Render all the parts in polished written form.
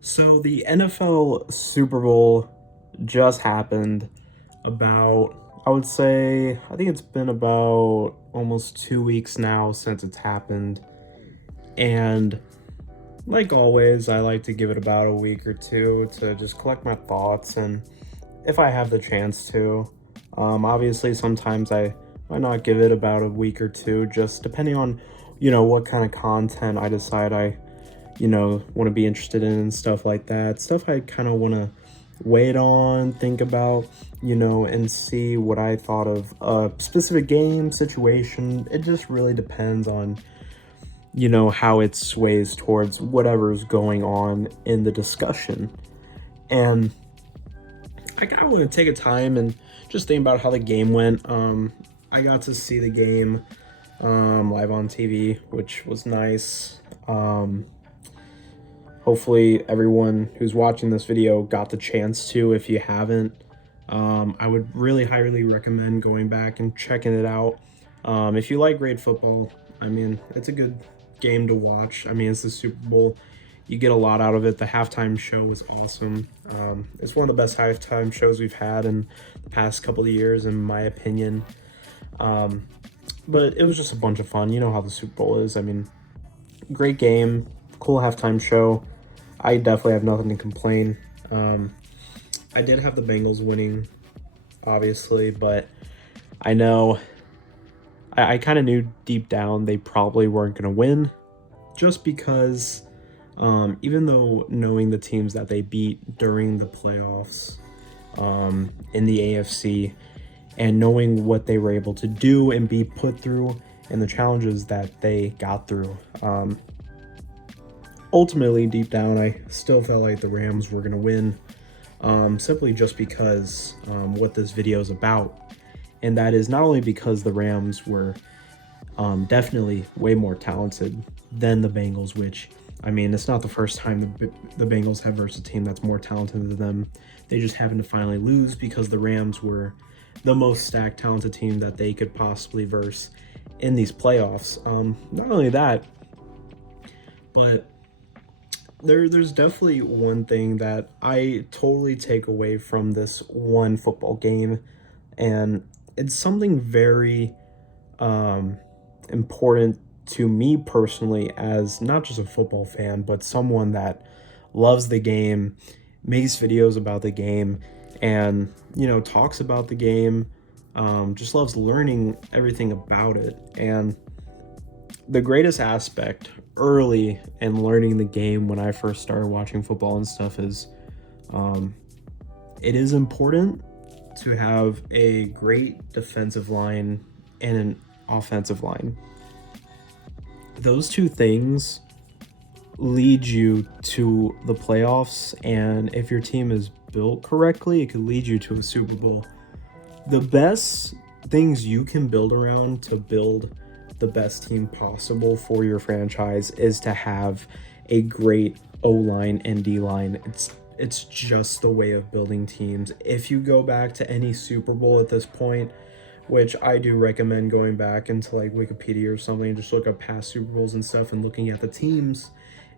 So the NFL Super Bowl just happened about, I would say, I think it's been about almost 2 weeks now since it's happened. And like always, I like to give it about a week or two to just collect my thoughts and if I have the chance to. Obviously, sometimes I might not give it about a week or two, just depending on, what kind of content I decide I want to be interested in and stuff like that. Stuff I kind of want to wait on, think about, and see what I thought of a specific game situation. It just really depends on, how it sways towards whatever's going on in the discussion. And I kind of want to take a time and just think about how the game went. I got to see the game live on TV, which was nice. Hopefully everyone who's watching this video got the chance to. If you haven't, I would really highly recommend going back and checking it out. If you like great football, I mean, it's a good game to watch. I mean, it's the Super Bowl. You get a lot out of it. The halftime show was awesome. It's one of the best halftime shows we've had in the past couple of years, in my opinion. But it was just a bunch of fun. You know how the Super Bowl is. I mean, great game, cool halftime show. I definitely have nothing to complain. I did have the Bengals winning, obviously, but I know I kind of knew deep down they probably weren't going to win just because even though knowing the teams that they beat during the playoffs in the AFC and knowing what they were able to do and be put through and the challenges that they got through, ultimately, deep down, I still felt like the Rams were going to win, simply just because what this video is about. And that is not only because the Rams were definitely way more talented than the Bengals, which, I mean, it's not the first time the Bengals have versed a team that's more talented than them. They just happened to finally lose because the Rams were the most stacked, talented team that they could possibly verse in these playoffs. Not only that, but there's definitely one thing that I totally take away from this one football game, and it's something very important to me personally, as not just a football fan, but someone that loves the game, makes videos about the game, and talks about the game, just loves learning everything about it. And the greatest aspect early in learning the game when I first started watching football and stuff is it is important to have a great defensive line and an offensive line. Those two things lead you to the playoffs, and if your team is built correctly, it could lead you to a Super Bowl. The best things you can build around to build the best team possible for your franchise is to have a great O-line and D-line. It's just the way of building teams. If you go back to any Super Bowl at this point, which I do recommend going back into like Wikipedia or something and just look up past Super Bowls and stuff and looking at the teams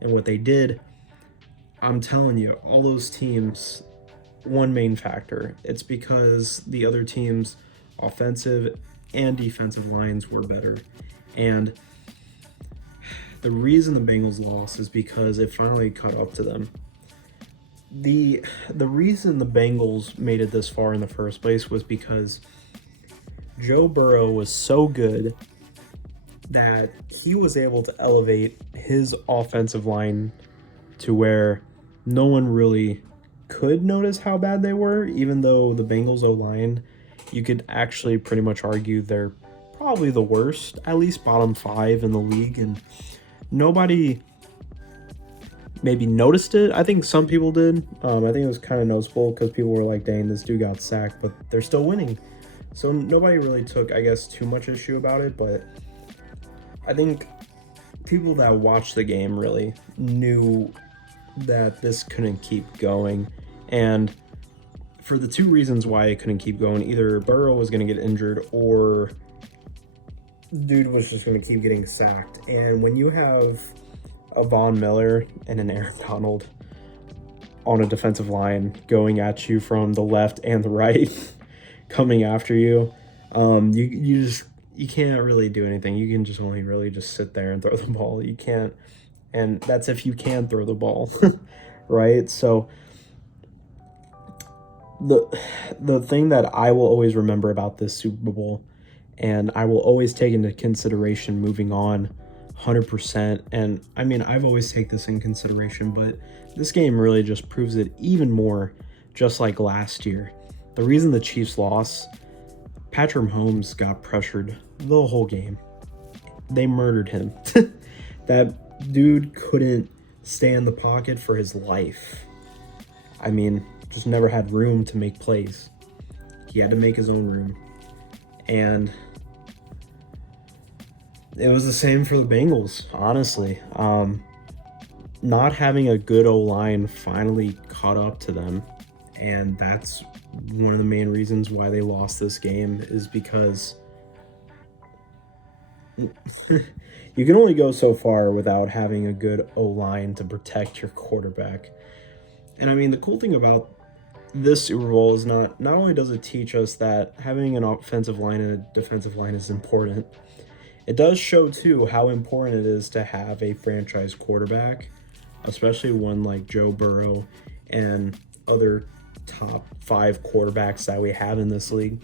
and what they did, I'm telling you, all those teams, one main factor, it's because the other teams' offensive and defensive lines were better. And the reason the Bengals lost is because it finally caught up to them. The reason the Bengals made it this far in the first place was because Joe Burrow was so good that he was able to elevate his offensive line to where no one really could notice how bad they were, even though the Bengals O-line, you could actually pretty much argue they're probably the worst, at least bottom 5 in the league, and nobody maybe noticed it. I think some people did. I think it was kind of noticeable because people were like, dang, this dude got sacked, but they're still winning. So nobody really took, I guess, too much issue about it, but I think people that watched the game really knew that this couldn't keep going. And for the two reasons why it couldn't keep going, either Burrow was going to get injured or dude was just going to keep getting sacked. And when you have a Von Miller and an Aaron Donald, on a defensive line going at you from the left and the right, coming after you. You can't really do anything. You can just only really just sit there and throw the ball. You can't, and that's if you can throw the ball, right? So the thing that I will always remember about this Super Bowl, and I will always take into consideration moving on 100%, and I mean, I've always take this in consideration, but this game really just proves it even more, just like last year. The reason the Chiefs lost, Patrick Mahomes got pressured the whole game. They murdered him. That dude couldn't stay in the pocket for his life. I mean, just never had room to make plays. He had to make his own room. And it was the same for the Bengals, honestly. Not having a good O-line finally caught up to them. And that's one of the main reasons why they lost this game, is because you can only go so far without having a good O-line to protect your quarterback. And I mean, the cool thing about this Super Bowl is not only does it teach us that having an offensive line and a defensive line is important, it does show too how important it is to have a franchise quarterback, especially one like Joe Burrow and other top 5 quarterbacks that we have in this league,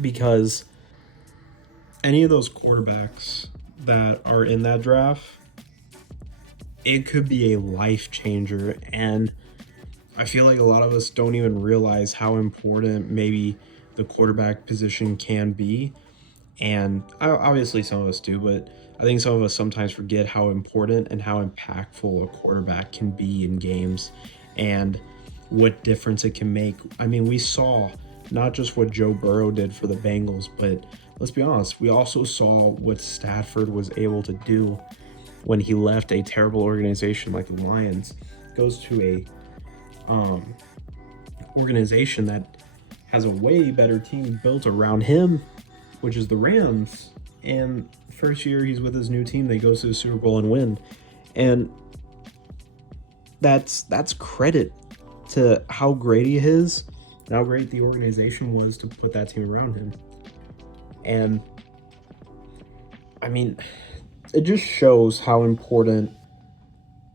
because any of those quarterbacks that are in that draft, it could be a life changer. And I feel like a lot of us don't even realize how important maybe the quarterback position can be. And obviously some of us do, but I think some of us sometimes forget how important and how impactful a quarterback can be in games and what difference it can make. I mean, we saw not just what Joe Burrow did for the Bengals, but let's be honest, we also saw what Stafford was able to do when he left a terrible organization like the Lions, goes to a organization that has a way better team built around him, which is the Rams. And first year he's with his new team, they go to the Super Bowl and win. And that's credit to how great he is and how great the organization was to put that team around him. And I mean, it just shows how important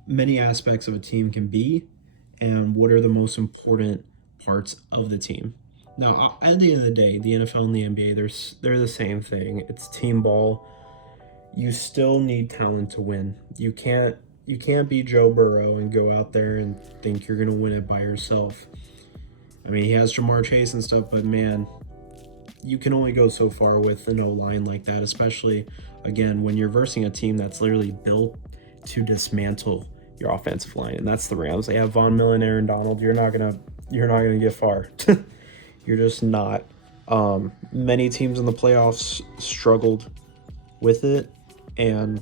many aspects of a team can be and what are the most important parts of the team. Now, at the end of the day, the NFL and the NBA, they're the same thing. It's team ball. You still need talent to win. You can't be Joe Burrow and go out there and think you're going to win it by yourself. I mean, he has Jamar Chase and stuff, but man, you can only go so far with an O-line like that, especially, again, when you're versing a team that's literally built to dismantle your offensive line, and that's the Rams. They have Von Miller and Aaron Donald. You're not gonna get far. You're just not. Many teams in the playoffs struggled with it, and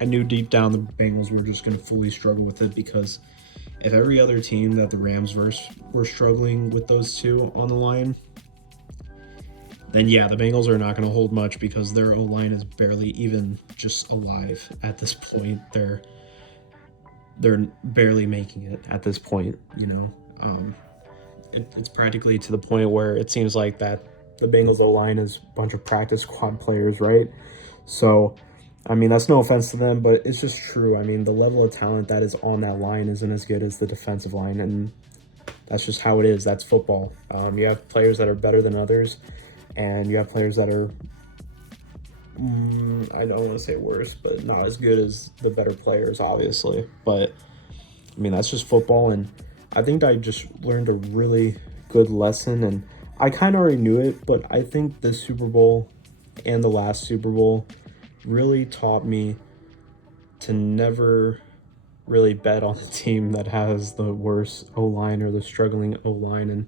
I knew deep down the Bengals were just going to fully struggle with it, because if every other team that the Rams were struggling with those two on the line, then yeah, the Bengals are not going to hold much, because their O-line is barely even just alive at this point. They're barely making it at this point, you know. It's practically to the point where it seems like that the Bengals O-line is a bunch of practice squad players, right? So, I mean, that's no offense to them, but it's just true. I mean, the level of talent that is on that line isn't as good as the defensive line, and that's just how it is. That's football. You have players that are better than others, and you have players that are, I don't want to say worse, but not as good as the better players, obviously. But, I mean, that's just football, and I think I just learned a really good lesson, and I kind of already knew it, but I think this Super Bowl and the last Super Bowl really taught me to never really bet on a team that has the worst O-line or the struggling O-line. And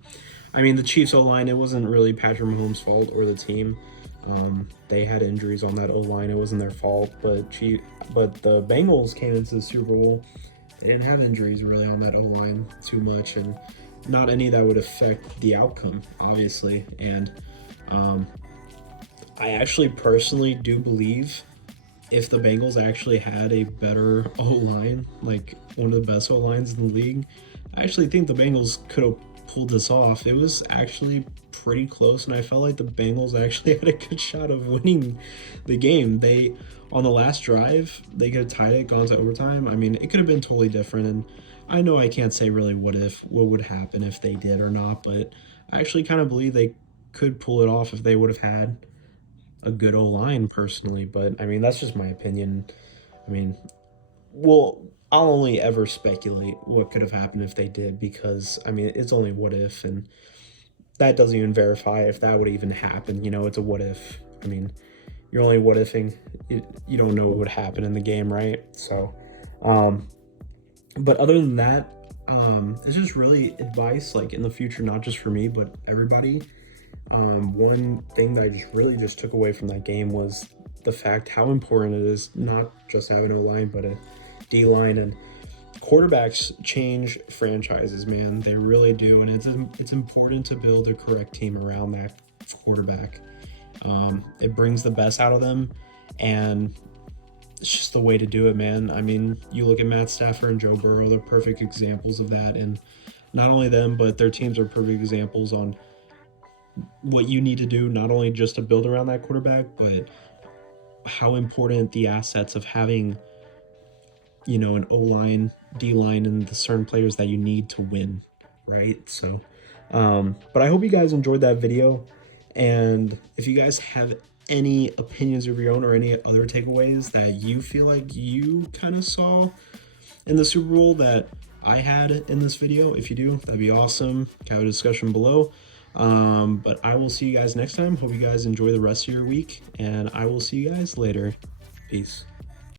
I mean, the Chiefs O-line, it wasn't really Patrick Mahomes' fault or the team. They had injuries on that O-line. It wasn't their fault, but the Bengals came into the Super Bowl. They didn't have injuries really on that O-line too much, and not any that would affect the outcome, obviously. And I actually personally do believe if the Bengals actually had a better O line, like one of the best O lines in the league, I actually think the Bengals could have pulled this off. It was actually pretty close, and I felt like the Bengals actually had a good shot of winning the game. They, on the last drive, they could have tied it, gone to overtime. I mean, it could have been totally different, and I know I can't say really what would happen if they did or not, but I actually kind of believe they could pull it off if they would have had a good O line personally. But I mean, that's just my opinion. I mean, well, I'll only ever speculate what could have happened if they did, because I mean, it's only what if, and that doesn't even verify if that would even happen. You know, it's a what if. I mean, you're only what ifing. You don't know what would happen in the game, right? So, but other than that, it's just really advice, like in the future, not just for me, but everybody. One thing that I just took away from that game was the fact how important it is not just having a line, but a D line. And quarterbacks change franchises, man. They really do, and it's important to build a correct team around that quarterback. It brings the best out of them, and it's just the way to do it, man. I mean, you look at Matt Stafford and Joe Burrow; they're perfect examples of that, and not only them, but their teams are perfect examples on what you need to do, not only just to build around that quarterback, but how important the assets of having, you know, an O line, D line, and the certain players that you need to win, right? So, but I hope you guys enjoyed that video. And if you guys have any opinions of your own or any other takeaways that you feel like you kind of saw in the Super Bowl that I had in this video, if you do, that'd be awesome. Have a discussion below. But I will see you guys next time. Hope you guys enjoy the rest of your week, and I will see you guys later. Peace.